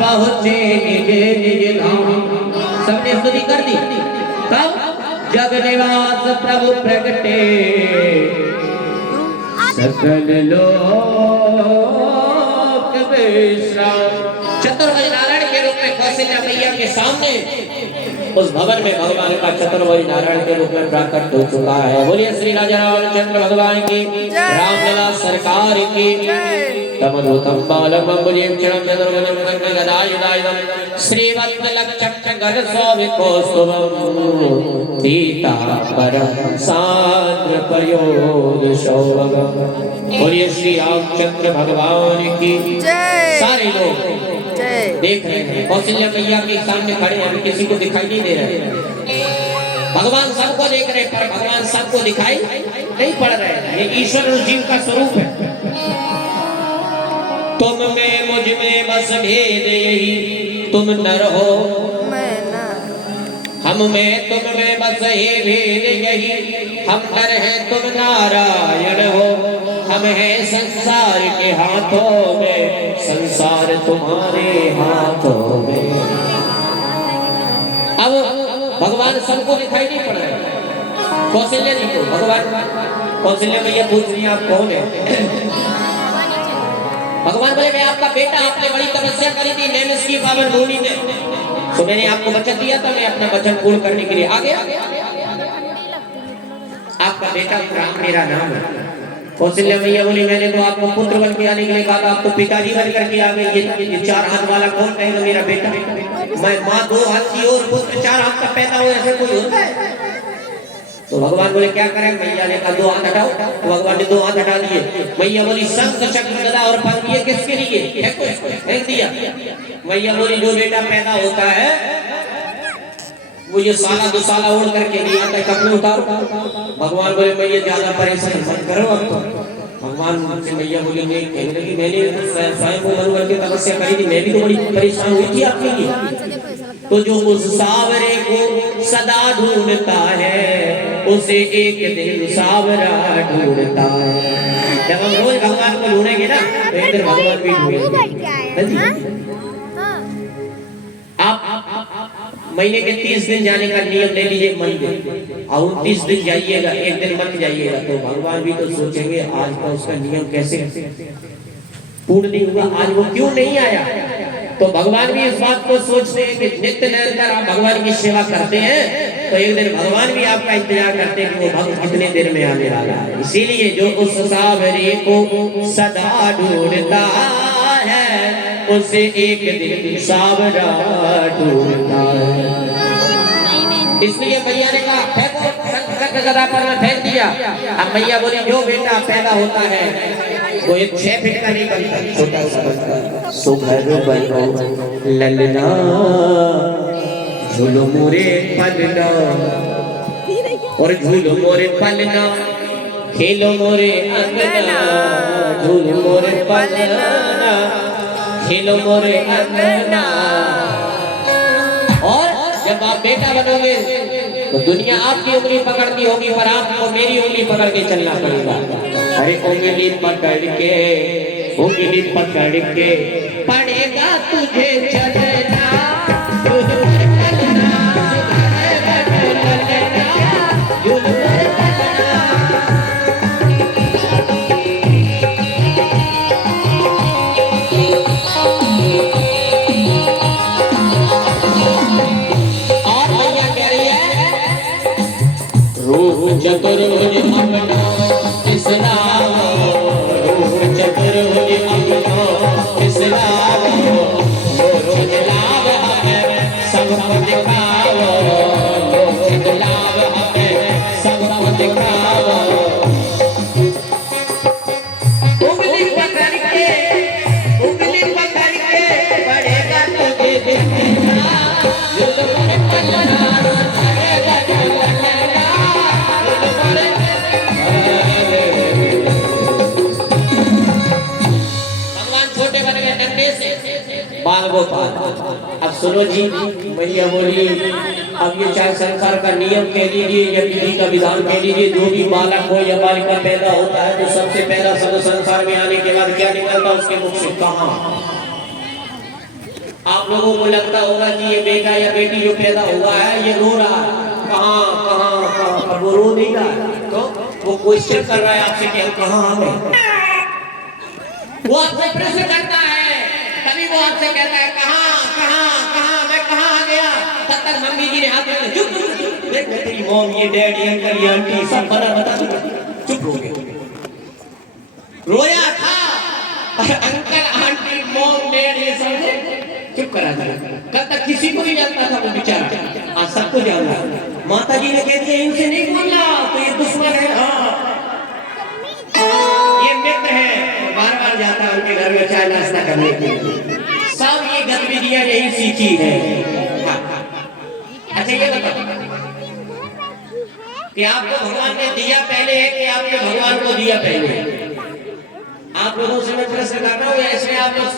पहुँचे निज धाम। सबने स्तुति कर दी। तब जग निवास प्रभु प्रगटे सकल लोक विश्राम। चतुर्भुज नारायण के रूप में कौशल्या मैया के सामने उस भवन में भगवान का चतुर्भुज नारायण के रूप में प्राकट हो चुका है। बोलिए श्री राजा रामचंद्र भगवान की, रामलला सरकार की। तमोतम बालम बुलिंचरम चतुर्भुजम गदायुधायुधम श्रीवत्सलक्षगण सौविकोस्तुभम पीतांबरम सान्द्र प्रयोग शौभगम। बोलिए श्री रामचंद्र भगवान की। सारे लोग देख रहे हैं कौशल्या मैया के सामने खड़े हैं, किसी को दिखाई नहीं दे रहे। भगवान सबको देख रहे पर भगवान सबको दिखाई नहीं पड़ रहे। ये ईश्वर और जीव का स्वरूप है। तुम में मुझ में बस भेद यही, तुम नर हो हम में तुम में बस ये भेद यही। हम नर हैं तुम नारायण हो, हम हैं संसार के हाथों में, संसार तुम्हारे हाथों में। अब भगवान सबको दिखाई नहीं पड़ रहे। कौशल्या जी को भगवान, कौशल्या मैया पूछ रही आप कौन है? भगवान बोले मैं आपका बेटा, आपने बड़ी तपस्या करी थी नैमिष की पावन भूमि में, तो मैंने आपको वचन दिया था, मैं अपना वचन पूर्ण करने के लिए आ गया। आपका बेटा राम मेरा नाम है। कौशल्या मैया बोली मैंने तो आपको पुत्र बन के आने के लिए कहा था, आप तो पिताजी बन करके आ गए। ये 4 हाथ वाला कौन कहेगा मेरा बेटा? मैं माँ 2 हाथ की और पुत्र 4 हाथ का पैदा हो, ऐसे कोई होता है? तो भगवान बोले क्या करें? मैया ने कहा 2 हाथ हटाओ, तो भगवान ने 2 हाथ हटा दिए। मैया बोली शंख चक्र गदा और फल ये किसके लिए? फेंक दिया। मैया बोली जो बेटा पैदा होता है वो ये साला 2 साला ओढ़ करके नहीं आता, कपड़े उतारो। भगवान बोले मैया ज्यादा परेशान मत करो अब तो। भगवान से मैया बोली नहीं, कहने लगी मैंने स्वयं को मरु करके तपस्या करी थी, मैं भी तो बड़ी परेशान हुई थी आपके लिए। तो जो उस सावरे को सदा ढूंढता है, उसे एक दिन सावरा ढूंढता है। जब हम रोज भगवान को ढूंढेंगे ना, तो एक दिन भगवान भी ढूंढेंगे। आप महीने के 30 दिन जाने का नियम ले लीजिए मंदिर, और 29 दिन जाइएगा, एक दिन मत जाइएगा, तो भगवान भी तो सोचेंगे आज का उसका नियम कैसे पूर्ण नहीं हुआ, आज वो क्यों नहीं आया। तो भगवान भी इस बात को सोचते हैं कि नित्य निरंतर आप भगवान की सेवा करते हैं, तो एक दिन भगवान भी आपका इंतजार करते हैं कि वो भक्त कितने देर में आने वाला है। इसीलिए जो उस सावरे को सदा ढूंढता है, उसे एक दिन सावरा ढूंढता है। इसलिए मैया ने कहा फेंको, शंख गदा पर में फेंक दिया। अब मैया बोली जो बेटा पैदा होता है वो एक 6 फीट का नहीं बनता, छोटा सा बनता। सुघर बनो ललना झूलो मोरे पलना, और झूलो मोरे पलना खेलो मोरे अंगना झूल मोरे पलना, खेलो मोरे अंगना। और जब आप बेटा बनोगे तो दुनिया आपकी उंगली पकड़ती होगी, पर आपको मेरी उंगली पकड़ के चलना पड़ेगा। अरे उंगली पकड़ के पड़ेगा तुझे चलना। चतुर्भुज अपना इस्लाम, रूप चतुर्भुज अपना इस्लाम, लोचन लाभ हमें सबको दिखाओ, लोचन लाभ हमें सबको दिखाओ। उंगली पकड़ के पड़ेगा तुझे देखना, बाल गोपाल। अब सुनो जी, मैया बोली अब ये चाहे संसार का नियम कह लीजिए या विधि का विधान कह लीजिए, जो भी बालक हो या बालिका पैदा होता है तो सबसे पहला सब संसार में आने के बाद क्या निकलता है उसके मुख से? कहाँ? आप लोगों को लगता होगा कि ये बेटा या बेटी जो पैदा हुआ है ये रो रहा है, कहाँ कहाँ कहाँ, वो रो नहीं रहा, तो वो क्वेश्चन कर रहा है आपसे कि हम कहाँ आ गए। वो आपसे प्रश्न करता है, तभी वो आपसे कहता है कहाँ कहाँ कहाँ, मैं कहाँ आ गया। तब तक मम्मी जी ने हाथ में चुप देख तेरी मॉम, ये डैडी, अंकल, ये आंटी सब बता चुप हो गए। रोया था अंकल आंटी मॉम डैड ये सब चुप करा था। कब तक किसी को नहीं जानता था वो बेचारा, आज सबको जान रहा। माता जी ने कह दिया इनसे नहीं बोलना तो ये दुश्मन है, हाँ ये मित्र है, बार बार जाता है उनके घर में चाय नाश्ता करने के लिए। सब ये गतिविधियां यही सीखी है। अच्छा ये बताओ कि आपको भगवान ने दिया पहले है कि आपने भगवान को दिया पहले? आप लोगों से मैं प्रश्न कर रहा हूँ, ऐसे आप लोग